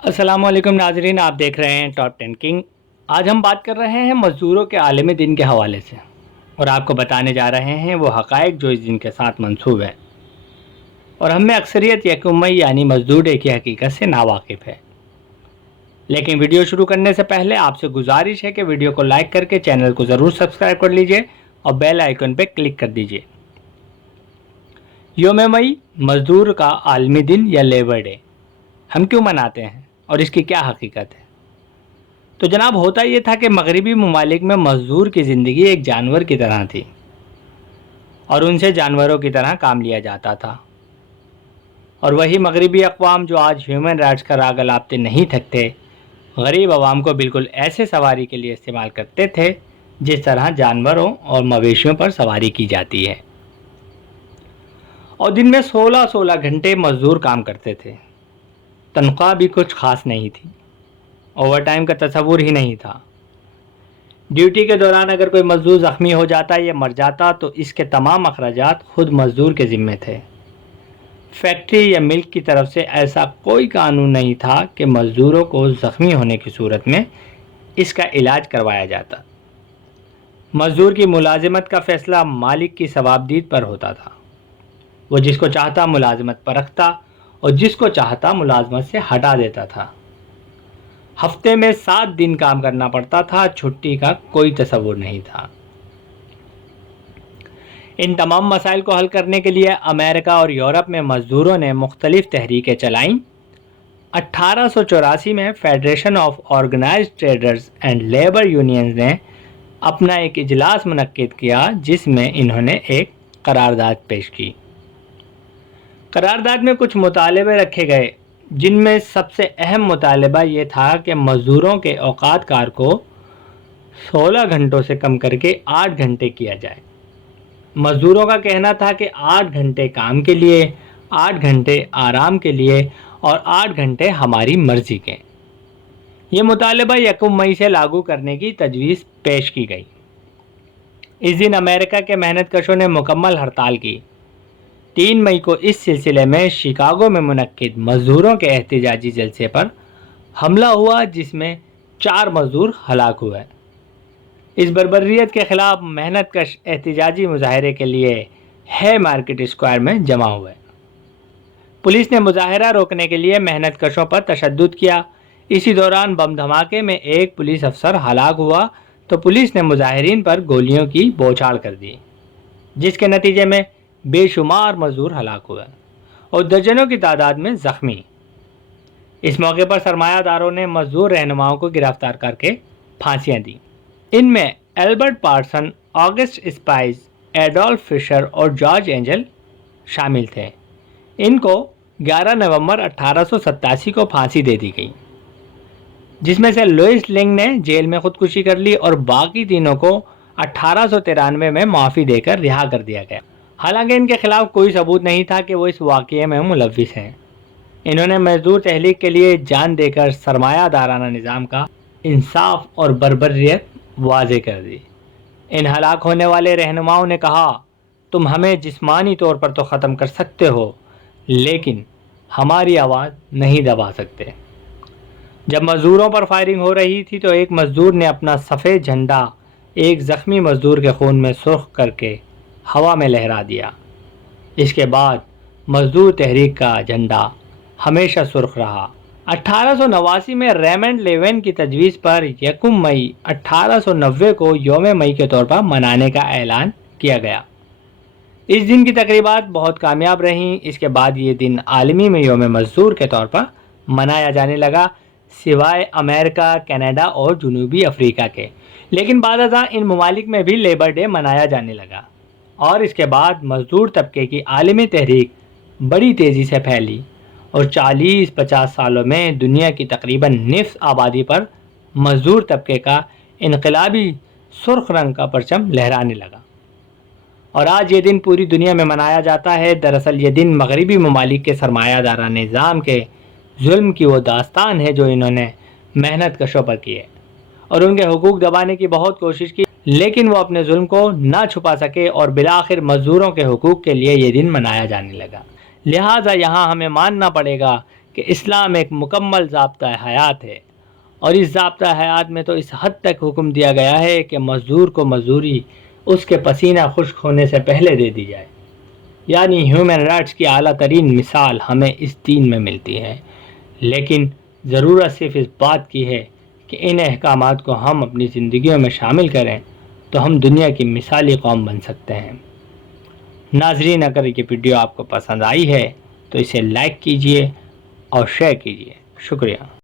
अस्सलाम वालेकुम नाजरीन, आप देख रहे हैं टॉप 10 किंग। आज हम बात कर रहे हैं मज़दूरों के आलमी दिन के हवाले से और आपको बताने जा रहे हैं वो हक़ाइक़ जो इस दिन के साथ मंसूब है और हम में अक्सरियत यकम मई यानी मज़दूर डे की हकीकत से नावाकिफ़ है। लेकिन वीडियो शुरू करने से पहले आपसे गुजारिश है कि वीडियो को लाइक करके चैनल को ज़रूर सब्सक्राइब कर लीजिए और बेल आइकन पर क्लिक कर दीजिए। योम मई मज़दूर का आलमी दिन या लेबर डे हम क्यों मनाते हैं और इसकी क्या हकीकत है? तो जनाब, होता ये था कि मगरबी ममालिक में मज़दूर की ज़िंदगी एक जानवर की तरह थी और उनसे जानवरों की तरह काम लिया जाता था। और वही मगरबी अक़वाम जो आज ह्यूमन राइट्स का राग अलापते नहीं थकते, गरीब आवाम को बिल्कुल ऐसे सवारी के लिए इस्तेमाल करते थे जिस तरह जानवरों और मवेशियों पर सवारी की जाती है। और दिन में 16-16 घंटे मज़दूर काम करते थे। तनख्वाह भी कुछ ख़ास नहीं थी, ओवर टाइम का तस्वुर ही नहीं था। ड्यूटी के दौरान अगर कोई मज़दूर ज़ख्मी हो जाता या मर जाता तो इसके तमाम अखराजात खुद मज़दूर के ज़िम्मे थे। फैक्ट्री या मिल्क की तरफ से ऐसा कोई कानून नहीं था कि मज़दूरों को ज़ख्मी होने की सूरत में इसका इलाज करवाया जाता। मज़दूर की मुलाजिमत का फ़ैसला मालिक की सवाबदीद पर होता था। वो जिसको चाहता मुलाजिमत पर रखता और जिसको चाहता मुलाजमत से हटा देता था। हफ्ते में 7 दिन काम करना पड़ता था, छुट्टी का कोई तस्वुर नहीं था। इन तमाम मसाइल को हल करने के लिए अमेरिका और यूरोप में मज़दूरों ने मुख्तलिफ़ तहरीकें चलाईं। 1884 में federation of organised traders and labour unions ने अपना एक इजलास मुनक्किद किया जिसमें इन्होंने एक करारदाद पेश की। करारदाद में कुछ मुतालबे रखे गए जिनमें सबसे अहम मुतालबा ये था कि मज़दूरों के औकात कार को 16 घंटों से कम करके 8 घंटे किया जाए। मज़दूरों का कहना था कि 8 घंटे काम के लिए, 8 घंटे आराम के लिए और 8 घंटे हमारी मर्ज़ी के। ये मुतालबा 1 मई से लागू करने की तजवीज़ पेश की गई। इस दिन अमेरिका के मेहनत कशों ने मुकम्मल हड़ताल की। 3 मई को इस सिलसिले में शिकागो में मुनक्किद मज़दूरों के एहतजाजी जलसे पर हमला हुआ जिसमें 4 मज़दूर हलाक हुए। इस बर्बरियत के ख़िलाफ़ मेहनत कश एहतजाजी मुजाहरे के लिए है मार्केट स्क्वायर में जमा हुए। पुलिस ने मुजाहरा रोकने के लिए मेहनत कशों पर तशद्दुद किया। इसी दौरान बम धमाके में एक पुलिस अफसर हलाक हुआ तो पुलिस ने मुजाहिरीन पर गोलियों की बौछार कर दी, जिसके नतीजे में बेशुमार मज़दूर हलाक हुए और दर्जनों की तादाद में ज़ख्मी। इस मौके पर सरमायादारों ने मज़दूर रहनुमाओं को गिरफ्तार करके फांसियां दी। इनमें Albert Parson, August Spies, Adolph Fischer और जॉर्ज एंजल शामिल थे। इनको 11 नवंबर 1887 को फांसी दे दी गई, जिसमें से लुइस लिंग ने जेल में खुदकुशी कर ली और बाकी तीनों को 1893 में माफ़ी देकर रिहा कर दिया गया। हालांकि इनके खिलाफ कोई सबूत नहीं था कि वो इस वाक़ये में मुलव्विस हैं। इन्होंने मजदूर तहलीक के लिए जान देकर सरमायादाराना निज़ाम का इंसाफ और बर्बरियत वाज़े कर दी। इन हलाक होने वाले रहनुमाओं ने कहा, तुम हमें जिस्मानी तौर पर तो ख़त्म कर सकते हो लेकिन हमारी आवाज़ नहीं दबा सकते। जब मज़दूरों पर फायरिंग हो रही थी तो एक मज़दूर ने अपना सफ़ेद झंडा एक ज़ख्मी मज़दूर के खून में सुर्ख करके हवा में लहरा दिया। इसके बाद मज़दूर तहरीक का झंडा हमेशा सुर्ख रहा। 1889 में रेमंड लेवेन की तजवीज़ पर 1 मई 1890 को योम मई के तौर पर मनाने का ऐलान किया गया। इस दिन की तकरीबात बहुत कामयाब रहीं। इसके बाद ये दिन आलमी में योम मज़दूर के तौर पर मनाया जाने लगा, सिवाय अमेरिका, कनाडा और जनूबी अफ्रीका के। लेकिन बाद इन ममालिक में भी लेबर डे मनाया जाने लगा और इसके बाद मज़दूर तबके की आलमी तहरीक बड़ी तेज़ी से फैली और 40-50 सालों में दुनिया की तकरीबन निफ्स आबादी पर मज़दूर तबके का इनकलाबी सुर्ख रंग का परचम लहराने लगा और आज ये दिन पूरी दुनिया में मनाया जाता है। दरअसल ये दिन मगरबी ममालिक के सरमायादारा निज़ाम के जुल्म की वो दास्तान है जो इन्होंने मेहनत कशों पर की है और उनके हुकूक दबाने की बहुत कोशिश की, लेकिन वो अपने जुल्म को ना छुपा सके और बिलाखिर मज़दूरों के हुकूक के लिए ये दिन मनाया जाने लगा। लिहाजा यहाँ हमें मानना पड़ेगा کہ اسلام ایک مکمل ضابطۂ حیات ہے، اور اس ضابطۂ حیات میں تو اس حد تک حکم دیا گیا ہے کہ مزدور کو مزدوری اس کے پسینہ خشک ہونے سے پہلے دے دی جائے۔ یعنی ہیومن رائٹس کی اعلیٰ ترین مثال ہمیں اس دین میں ملتی ہے، لیکن ضرورت صرف اس بات کی ہے کہ ان احکامات کو ہم اپنی زندگیوں میں شامل کریں تو ہم دنیا کی مثالی قوم بن سکتے ہیں۔ ناظرین، اگر یہ ویڈیو آپ کو پسند آئی ہے تو اسے لائک کیجئے اور شیئر کیجئے۔ شکریہ۔